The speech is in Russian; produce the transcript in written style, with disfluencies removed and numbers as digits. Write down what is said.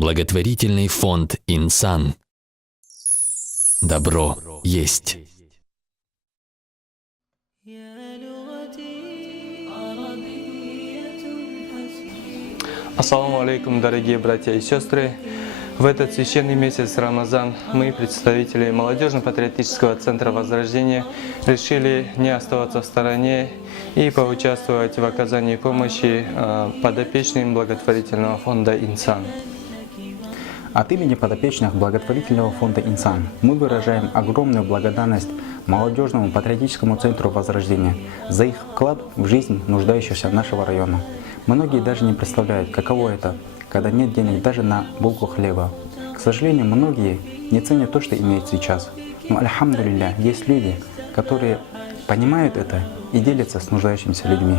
Благотворительный фонд «Инсан». Добро есть. Ассаламу алейкум, дорогие братья и сестры! В этот священный месяц Рамазан мы, представители молодежно-патриотического центра Возрождения, решили не оставаться в стороне и поучаствовать в оказании помощи подопечным благотворительного фонда «Инсан». От имени подопечных благотворительного фонда «Инсан» мы выражаем огромную благодарность молодежному патриотическому центру Возрождения за их вклад в жизнь нуждающихся нашего района. Многие даже не представляют, каково это, когда нет денег даже на булку хлеба. К сожалению, многие не ценят то, что имеют сейчас. Но, альхамдулилля, есть люди, которые понимают это и делятся с нуждающимися людьми.